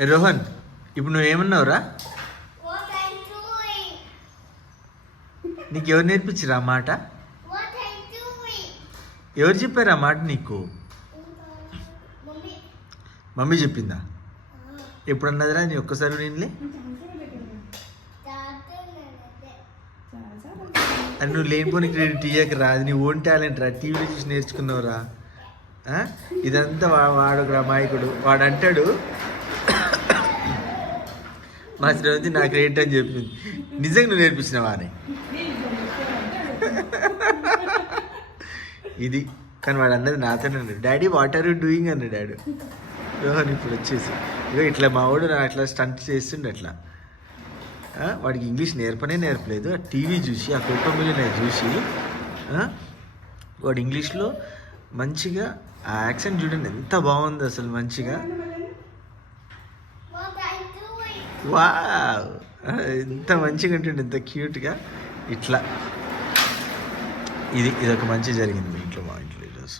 రోహన్, ఇప్పుడు నువ్వేమన్నావురా? What I'm doing? నీకు ఎవరు నేర్పించిరా ఆ మాట? What I'm doing? ఎవరు చెప్పారు ఆ మాట నీకు? Mommy. మమ్మీ చెప్పిందా? ఎప్పుడన్నదిరా నీ ఒక్కసారి నేనులే అని నువ్వు లేనిపోని క్రెడిట్ ఇయ్యక రా, అది నీ ఓన్ టాలెంట్ రా, టీవీలో చూసి నేర్చుకున్నావురా. ఇదంతా వాడు ఒక అమాయకుడు, వాడు అంటాడు మా శ్రీమతి నా క్రెడిట్ అని చెప్పింది. నిజంగా నువ్వు నేర్పించినవా అని ఇది. కానీ వాడు అన్నది నాతోనే అన్నాడు, daddy what are you doing అన్నాడు డాడీ. రోహన్ ఇప్పుడు వచ్చేసి ఇగో ఇట్లా మా వాడు నా అట్లా స్టంట్ చేస్తుండే అట్లా. వాడికి ఇంగ్లీష్ నేర్పలేదు, ఆ టీవీ చూసి ఆ కుటుంబంలో చూసి వాడు ఇంగ్లీష్లో మంచిగా ఆ యాక్సెంట్ చూడండి ఎంత బాగుంది అసలు మంచిగా. What I'm doing? వా ఎంత మంచిగా ఉంటుండే, ఎంత క్యూట్గా ఇట్లా. ఇదొక మంచి జరిగింది మీ ఇంట్లో, మా ఇంట్లో ఈరోజు.